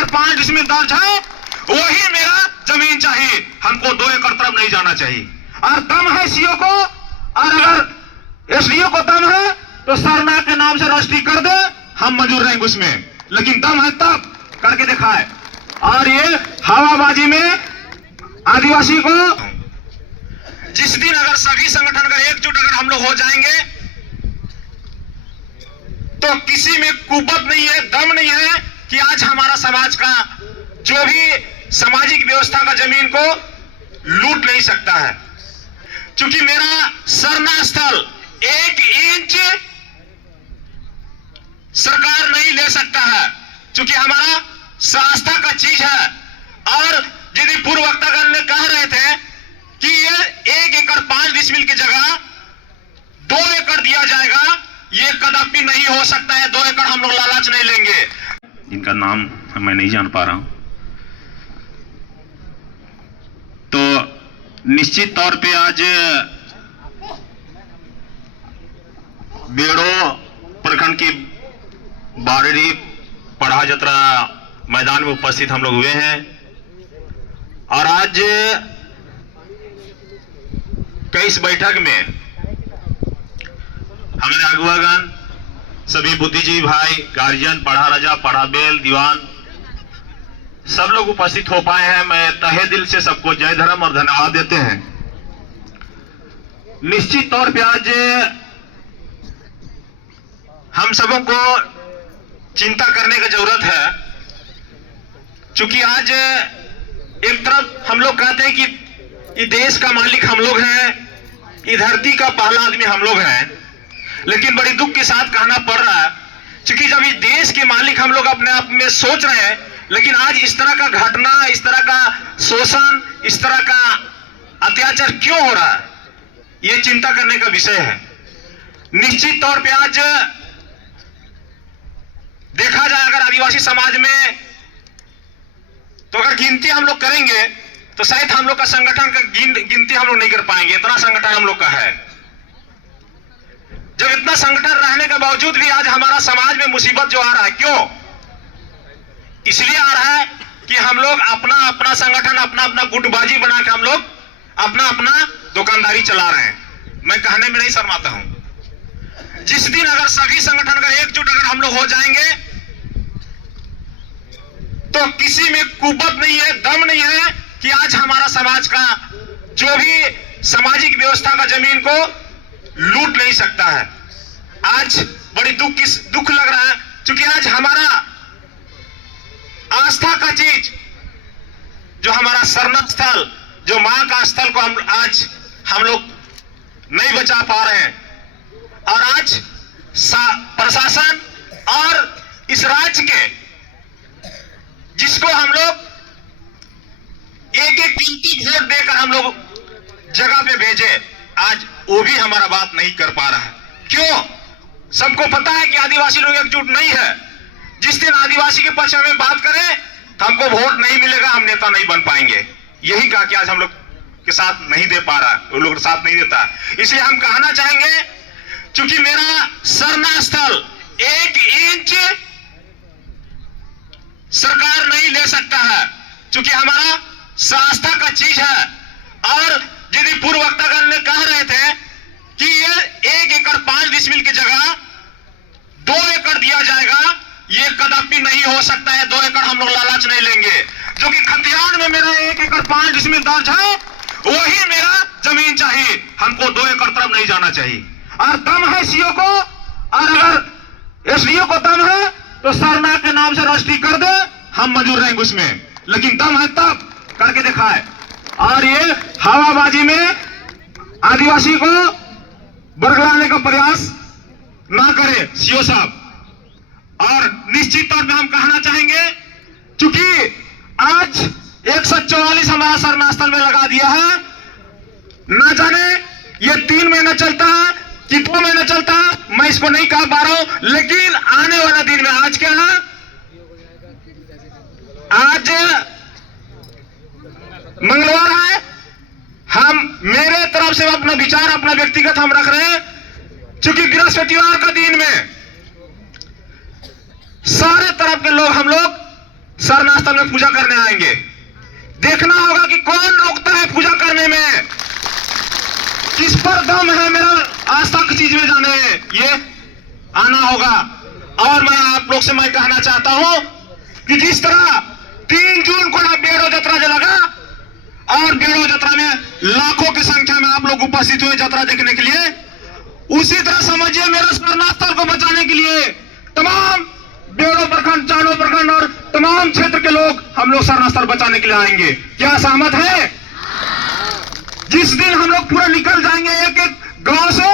एकड़ 5 डिसमिल दर्ज है, वही मेरा जमीन चाहिए, हमको 2 एकड़ तरफ नहीं जाना चाहिए। और दम है सीओ को, और अगर एसडीओ को दम है तो सरना के नाम से रजिस्ट्री कर दे, हम मंजूर रहेंगे उसमें, लेकिन दम है तब करके दिखाए। और ये हवाबाजी में आदिवासी को, जिस दिन अगर सभी संगठन अगर एकजुट अगर हम लोग हो जाएंगे तो किसी में कुबत नहीं है, दम नहीं है कि आज हमारा समाज का जो भी सामाजिक व्यवस्था का जमीन को लूट नहीं सकता है। क्योंकि मेरा सरना स्थल 1 इंच सरकार नहीं ले सकता है, क्योंकि हमारा आस्था का चीज है। और यदि पूर्व वक्तागण ने कह रहे थे कि ये 1 एकड़ 5 डिसमिल की जगह 2 एकड़ दिया जाएगा, ये कदापि नहीं हो सकता है। 2 एकड़ हम लोग लालच नहीं लेंगे। जिनका नाम मैं नहीं जान पा रहा हूं, तो निश्चित तौर पे आज बेड़ो प्रखंड की बारड़ी पढ़ा जतरा मैदान में उपस्थित हम लोग हुए हैं। और आज कई इस बैठक में हमारे अगुवागण, सभी बुद्धिजीवी भाई, गार्जियन, पढ़ा राजा, पढ़ा बेल, दीवान, सब लोग उपस्थित हो पाए हैं। मैं तहे दिल से सबको जय धर्म और धन्यवाद देते हैं। निश्चित तौर पे आज हम सबों को चिंता करने की जरूरत है, क्योंकि आज एक तरफ हम लोग कहते हैं कि देश का मालिक हम लोग हैं, इस धरती का पहला आदमी हम लोग हैं, लेकिन बड़ी दुख के साथ कहना पड़ रहा है, क्योंकि जब इस देश के मालिक हम लोग अपने आप में सोच रहे हैं, लेकिन आज इस तरह का घटना, इस तरह का शोषण, इस तरह का अत्याचार क्यों हो रहा है, यह चिंता करने का विषय है। निश्चित तौर पे आज देखा जाए अगर आदिवासी समाज में, तो अगर गिनती हम लोग करेंगे तो शायद हम लोग का संगठन का गिनती हम लोग नहीं कर पाएंगे, इतना संगठन हम लोग का है। जब इतना संगठन रहने के बावजूद भी आज हमारा समाज में मुसीबत जो आ रहा है, क्यों? इसलिए आ रहा है कि हम लोग अपना अपना संगठन, अपना अपना गुटबाजी बना के हम लोग अपना अपना दुकानदारी चला रहे हैं। मैं कहने में नहीं शर्माता हूं। जिस दिन अगर सभी संगठन अगर एकजुट अगर हम लोग हो जाएंगे तो किसी में कुबत नहीं है, दम नहीं है कि आज हमारा समाज का जो भी सामाजिक व्यवस्था का जमीन को लूट नहीं सकता है। आज बड़ी दुख लग रहा है, क्योंकि आज हमारा आस्था का चीज जो हमारा सरना स्थल, जो मां का स्थल को आज हम लोग नहीं बचा पा रहे हैं। और आज प्रशासन और इस राज्य के, जिसको हम लोग एक कीमती वोट देकर हम लोग जगह पे भेजे, आज वो भी हमारा बात नहीं कर पा रहा है। क्यों? सबको पता है कि आदिवासी लोग एकजुट नहीं है। जिस दिन आदिवासी के पक्ष में बात करें तो हमको वोट नहीं मिलेगा, हम नेता नहीं बन पाएंगे। यही कहा कि आज हम लोग के साथ नहीं दे पा रहा, वो लोग साथ नहीं देता। इसलिए हम कहना चाहेंगे, क्योंकि मेरा सरना स्थल 1 इंच सरकार नहीं ले सकता है, क्योंकि हमारा आस्था का चीज है। और यदि पूर्व वक्तागण ने कह रहे थे कि ये 1 एकड़ 5 डिसमिल की जगह 2 एकड़ दिया जाएगा, ये कदापि नहीं हो सकता है। 2 एकड़ हम लोग लालच नहीं लेंगे। जो कि खतियान में मेरा 1 एकड़ 5 डिसमिल दर्ज है, वही मेरा जमीन चाहिए, हमको 2 एकड़ तरफ नहीं जाना चाहिए। और दम है सीओ को, और अगर एसडीओ को दम है तो सरना के नाम से रजिस्ट्री कर दे, हम मंजूर रहेंगे उसमें, लेकिन दम है तब करके दिखाए। और ये हवाबाजी में आदिवासी को बरगलाने का प्रयास ना करे सीओ साहब। और निश्चित तौर पे हम कहना चाहेंगे, क्योंकि आज 144 हमारा सरना स्थल में लगा दिया है, ना जाने ये 3 महीना चलता है कि 2 महीना चलता है, मैं इसको नहीं कह पा रहा हूं। लेकिन आने वाला दिन में, आज क्या है, आज मंगलवार है, हम मेरे तरफ से अपना विचार, अपना व्यक्तिगत हम रख रहे हैं, क्योंकि बृहस्पतिवार का दिन में सारे तरफ के लोग हम लोग सरना स्थल में पूजा करने आएंगे। देखना होगा कि कौन रोकता है पूजा करने में, किस पर दम है मेरा आस्था की चीज में जाने, ये आना होगा। और मैं आप लोग से मैं कहना चाहता हूं कि जिस तरह 3 जून को ना बेड़ो जतरा जो लगा और बेड़ो जतरा में लाखों की संख्या में आप लोग उपस्थित हुए जतरा देखने के लिए, उसी तरह समझिए मेरे सरना स्थल को बचाने के लिए तमाम बेड़ो प्रखंड, चानो प्रखंड और तमाम क्षेत्र के लोग हम लोग सरना स्थल बचाने के लिए आएंगे। क्या सहमत है? जिस दिन हम लोग पूरा निकल जाएंगे एक एक गांव से,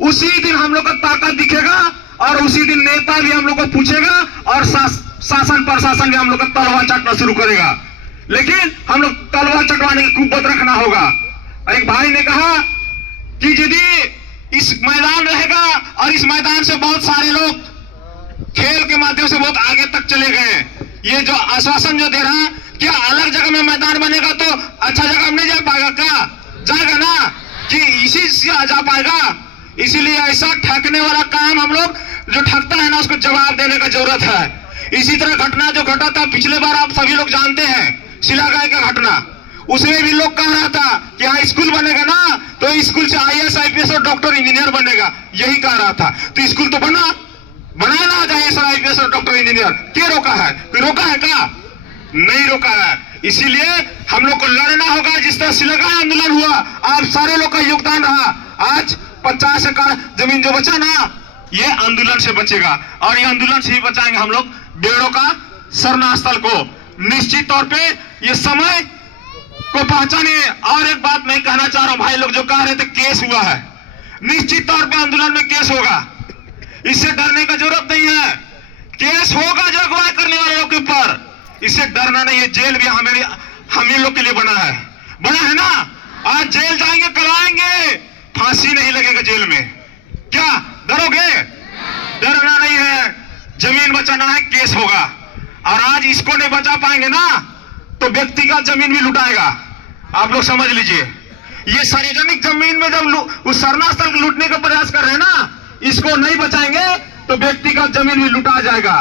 उसी दिन हम लोग का ताकत दिखेगा और उसी दिन नेता भी हम लोग को पूछेगा और शासन प्रशासन भी हम लोग का तलवार चाटना शुरू करेगा। लेकिन हम लोग तलवार चटवाने की कुव्वत रखना होगा। एक भाई ने कहा कि यदि इस मैदान रहेगा और इस मैदान से बहुत सारे लोग खेल के माध्यम से बहुत आगे तक चले गए, ये जो आश्वासन जो दे रहा है, क्या अलग जगह में मैदान बनेगा तो अच्छा जगह में नहीं जा पाएगा? क्या जाएगा ना कि इसी से जा पाएगा? इसीलिए ऐसा ठगने वाला काम हम लोग जो ठगता है ना, उसको जवाब देने का जरूरत है। इसी तरह घटना जो घटा था पिछले बार, आप सभी लोग जानते हैं, शिलागाय का घटना, उसमें भी लोग कह रहा था कि यहाँ स्कूल बनेगा ना तो स्कूल से IAS IPS और डॉक्टर इंजीनियर बनेगा, यही कह रहा था। तो स्कूल तो बनाया ना IAS IPS और डॉक्टर इंजीनियर, क्या रोका है? कोई रोका है क्या? नहीं रोका है। इसीलिए हम लोग को लड़ना होगा। जिस तरह शिलागाय आंदोलन हुआ, आप सारे लोग का योगदान रहा, आज 50 एकड़ जमीन जो बचा ना, ये आंदोलन से बचेगा और ये आंदोलन से ही बचाएंगे हम लोग बेड़ो का सरना स्थल को। निश्चित तौर पे ये समय को पहचाने। और एक बात मैं कहना चाह रहा हूं, भाई लोग जो कह रहे थे केस हुआ है, निश्चित तौर पे आंदोलन में केस होगा, इससे डरने का जरूरत नहीं है। केस होगा जो अगुवाई करने वाले लोग के ऊपर, इससे डरना नहीं है। जेल भी हम ही लोग के लिए बना है ना। आज जेल जाएंगे, कल आएंगे, फांसी नहीं लगेगा जेल में। क्या डरोगे? डरना नहीं है। जमीन बचाना है, केस होगा। और आज इसको नहीं बचा पाएंगे ना तो व्यक्तिगत जमीन भी लुटाएगा। आप लोग समझ लीजिए, ये सार्वजनिक जमीन में जब उस सरना स्थल को लूटने का प्रयास कर रहे हैं ना, इसको नहीं बचाएंगे तो व्यक्तिगत जमीन भी लुटा जाएगा।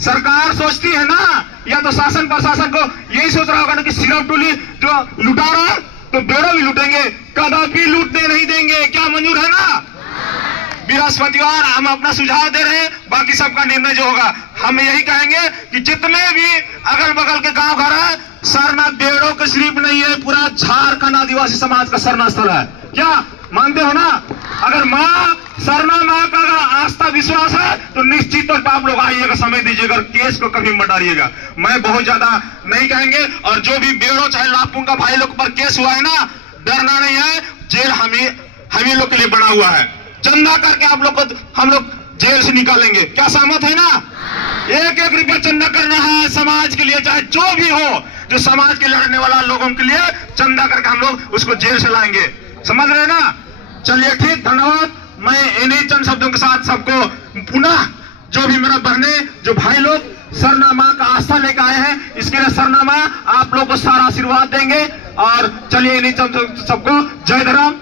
सरकार सोचती है ना, या तो शासन प्रशासन को यही सोच रहा होगा ना कि सिर्फ टोली जो लुटा रहा है तो बेड़ो भी लूटेंगे, कदापि लूटने नहीं देंगे। क्या मंजूर है ना? बृहस्पतिवार हम अपना सुझाव दे रहे हैं, बाकी सबका निर्णय जो होगा। हम यही कहेंगे कि जितने भी अगल बगल के गांव घर है, सरना बेड़ो के सिर्फ नहीं है, पूरा झारखंड आदिवासी समाज का सरना स्थल है। क्या मानते हो ना? अगर माँ सरना माँ का अगर आस्था विश्वास है तो निश्चित तौर पर आप लोग आइएगा, समय दीजिएगा, केस को कभी मत डालिएगा। मैं बहुत ज्यादा नहीं कहेंगे। और जो भी बेड़ो चाहे लापुंग का भाई लोग पर केस हुआ है ना, डरना नहीं है। जेल हम ही लोग के लिए बना हुआ है। चंदा करके आप लोग को हम लोग जेल से निकालेंगे। क्या सहमत है ना? 1-1 रुपया चंदा करना है समाज के लिए, चाहे जो भी हो, जो समाज के लड़ने वाला लोगों के लिए चंदा करके हम लोग उसको जेल से लाएंगे। समझ रहे ना? चलिए ठीक, धन्यवाद। मैं इन्हीं चंद शब्दों के साथ सबको पुनः, जो भी मेरा बहने, जो भाई लोग सरना माँ का आस्था लेकर आए हैं, इसके लिए सरना माँ आप लोग को सारा आशीर्वाद देंगे। और चलिए इन्हीं चंद सबको जय धर्म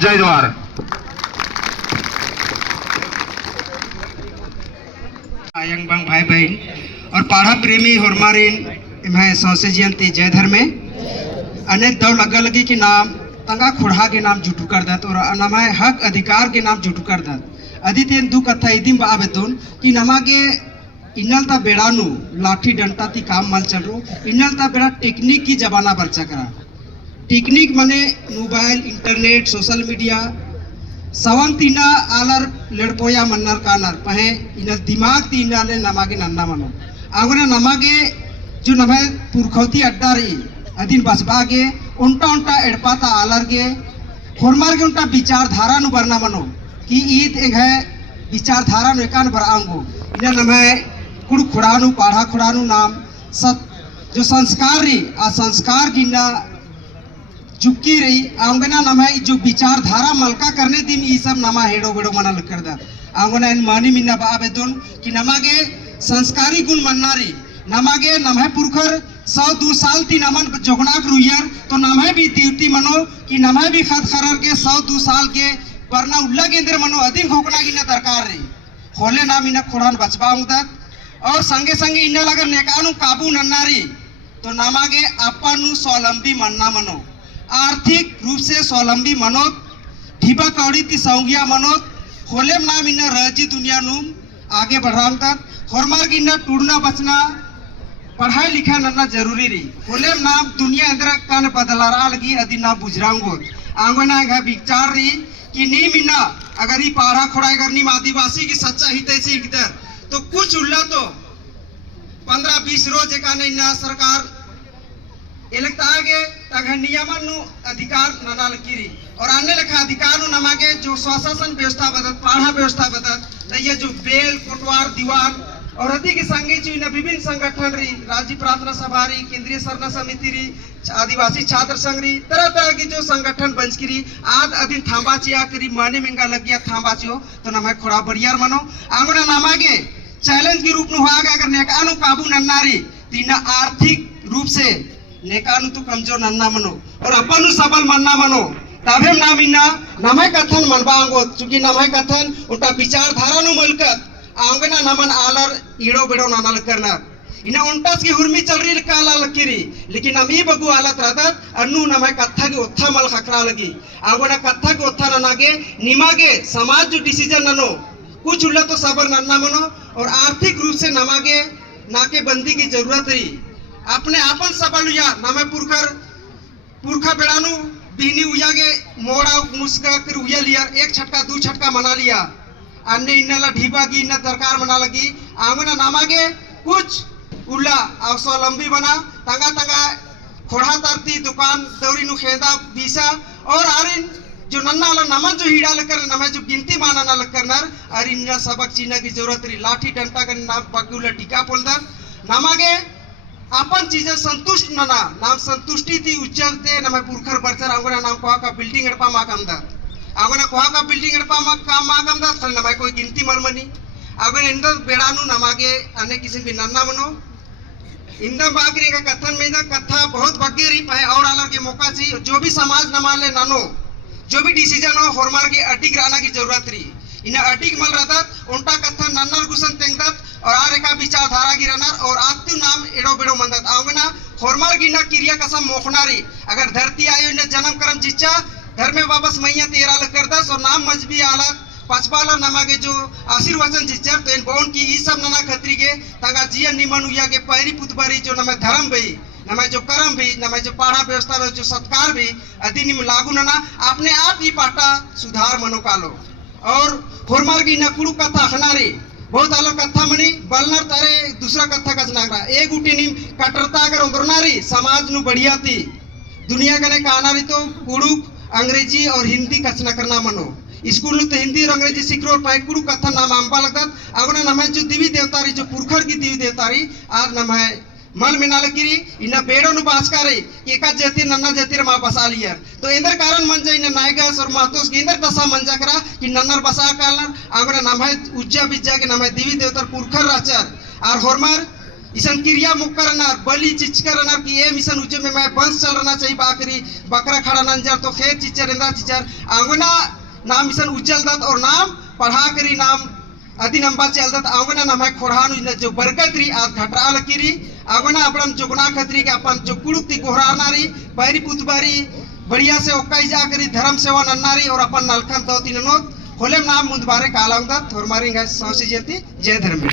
जय जवाहर। आयंग बंग भाई बहन और पाढ़ा प्रेमी होरमारिन मैं सौसे जयंती जय धर्म में अनेक दौ लगा लगी कि नाम तंगा खुड़ा के नाम जुटू कर दत और नमाय हक अधिकार के नाम जुटू कर दत अदितेन दु कथा इदिम बाबेतुन कि नमागे इनलता बेड़ानु लाठी डंटा ती काम मल चल रो इनलता बेड़ा टेक्निक की जमाना बरचा करा। टेक्निक माने मोबाइल, इंटरनेट, सोशल मीडिया सवन तीना आलर लड़पोया मन्नर कानर पहे इन दिमाग तीना ले नमागे नन्ना मनो आगोना नमागे जो नमे पुरखौती अड्डा रही अदिन बसबागे उल्टा एड़पाता आलर गे होरमार के उल्टा विचारधारा नु बरना मनो कि ईद एक है विचारधारा नु एकान बरांगो इन नमे कुड़ खुड़ानु पाढ़ा खुड़ानु नाम सत जो संस्कार रही आ संस्कार गिना चुपकी रही आंगना नमा जो विचारधारा मलका करने दिन ये सब नमा हेडो बेडो मना कर दा आंगना इन मानी मिन्ना बाबेदुन कि नमागे संस्कारी गुण मन्नारी नमागे नमहे पुरखर 100-2 साल ती नमन जोगनाक रुयर तो नमहे भी तीर्ति मनो कि नमहे भी खत खरर के 100-2 साल के वरना उल्ला केंद्र मनो अधिन खोकना गिना दरकार रही होले नाम इना खुरान बचबाऊं तक और संगे संगे इन्ना लगा नेकानु काबू नन्नारी तो नामागे अप्पानु स्वावलंबी मनना मनो आर्थिक रूप से स्वावलंबी मनोत ढीबा कौड़ी ती सौंगिया मनोत होलेम नाम इन्ना रजी दुनिया नुम आगे बढ़ान तक होरमार की इन्ना टूटना बचना पढ़ाई लिखा नन्ना जरूरी रही होलेम नाम दुनिया अंदर कान बदलारा लगी अदी ना बुझरांगो आंगना घा विचार रही कि नीम इन्ना अगर ही पारा खोड़ाई करनी आदिवासी की सच्चा हित से इधर तो कुछ उल्ला तो 15-20 रोज एकाने इन्ना सरकार एलकता आगे तक नियमन नु अधिकार नना लकीरी और अन्य लेखा अधिकार नु नमागे जो स्वशासन व्यवस्था बदत पाढ़ा व्यवस्था बदत ये जो बेल कोटवार दीवान और अति के संगे जो विभिन्न संगठन रही राज्य प्रार्थना सभा रही केंद्रीय सरना समिति रही आदिवासी छात्र संघ रही तरह तरह की जो संगठन बंच करी आज अधीन थांबा चिया करी माने महंगा लग गया थांबा चियो तो नमे खोड़ा बरियार मनो आंगना नामागे चैलेंज के रूप में हुआ अगर नेकानु काबू नन्नारी तीना आर्थिक रूप से नेकानु तो कमजोर नन्ना मनो और अपन सबल मनना मनो तबे नाम इन्ना नमे कथन मनबांगो चूंकि नमे कथन उनका विचारधारा नु मलकत आंगना नमन आलर ईड़ो बेड़ो नानल करना इना उन्टास की हुर्मी चल रही काला लकीरी लेकिन अमी बगु आलत रहतात अन्नु नमे कथा की उत्था मल खखरा लगी आंगना कथा की उत्था ननागे निमागे समाज जो डिसीजन ननो कुछ उल्ला तो सबर नन्ना मनो और आर्थिक रूप से नमागे नाके बंदी की जरूरत रही अपने आपन सबल या नमे पुरखा बेड़ानु बीनी उयागे मोड़ा मुस्का कर उया लिया एक छटका दो छटका मना लिया अन्य इन्नला ढीबा की इन्ना दरकार मना लगी आंगना नामागे कुछ उल्ला और स्वावलंबी बना तंगा तंगा खोड़ा तरती दुकान दौरी नु खेदा बीसा और आरिन जो नन्ना वाला नमन जो हीड़ा लकर नमे जो गिनती माना ना लकर नर और इन्ना सबक चीना की जरूरत रही लाठी डंटा कर नाम पकुला टीका पोलदर नामागे अपन चीजें संतुष्ट नना नाम संतुष्टि थी उज्जवते नमे पुरखर बरचर आंगना नाम कोहा का बिल्डिंग एडपा माकमदर आंगना कोहा का बिल्डिंग एडपा काम माकमदर सन नमे कोई गिनती मलमनी आंगना इंदर बेड़ानु नमागे अन्य किसी भी नन्ना मनो इंदर बागरी का कथन में ना कथा बहुत बगेरी पाए और अलग के मौका ची जो भी समाज नमाले नानो जो भी डिसीजन हो होरमार की अटिक राना की जरूरत रही इन्हें अटिक मल रहता उनका कथन नन्नर गुसन तेंगदत और आरे का विचारधारा की रनर और आत्तु नाम एडो बेडो मंदत आंगना होरमार की ना क्रिया कसम मोखनारी अगर धरती आयो ने जन्म करम जिच्चा घर में वापस मैया 13 लग करदस और नाम मजबी आलत पचपाला नमागे जो आशीर्वचन जिच्चर तो इन बोन की ई सब नना खतरी के तंगा जिया निमन उया के पैरी पुतबरी जो नमे धर्म भी नमे जो कर्म भी नमे जो पाढ़ा व्यवस्था में जो सत्कार भी अधिनियम लागू नना अपने आप ही पाटा सुधार मनोकालो और होरमार की नकुड़ू कथा खनारी बहुत अलग कथा मनी बलनर तारे दूसरा कथा कचनागरा एक उठीनी कटरता अगर उंदरनारी समाज नु बढ़िया थी दुनिया कने कानारी तो कुड़ुक अंग्रेजी और हिंदी कचना करना मनो स्कूल तो हिंदी और अंग्रेजी सीख रो पाए कुड़ू कथा नाम आंबा लगत आगना नमे जो देवी देवतारी जो पुरखर की देवी देवतारी आर नमे मल मिनाल किरी इना बेड़ो नु बासकारे एका जति नन्ना जतिर मा बसा लिया तो इंदर कारण मंजा इन नायगस और महतोस की इंदर दशा मंजा करा कि नन्नर बसा कालर आगना नमे उज्जा बिज्जा के नमे देवी देवतार पुरखर राचर और होरमार इसन क्रिया मुक्करनार बलि चिचकरनार कि ए मिशन उज्जे में मैं बंस चल रहना चाहिए बाकरी बकरा खड़ा नंजर तो खेत चिचर इंदा चिचर आंगना नाम मिशन उज्जल दत और नाम पढ़ा करी नाम अति नंबा चल दत आंगना नाम है खोड़ान इन जो बरकत री आज घटरा लकीरी आंगना अपन जोगना खतरी के अपन जो कुड़ुक्ति गोहरानारी पैरी पुतबारी बढ़िया से ओकाई जा करी धर्म सेवा नन्नारी और अपन नलखन तो तीनों होले नाम मुंदबारे कालांग दत और मारिंगा सौसी जयंती जय धर्म।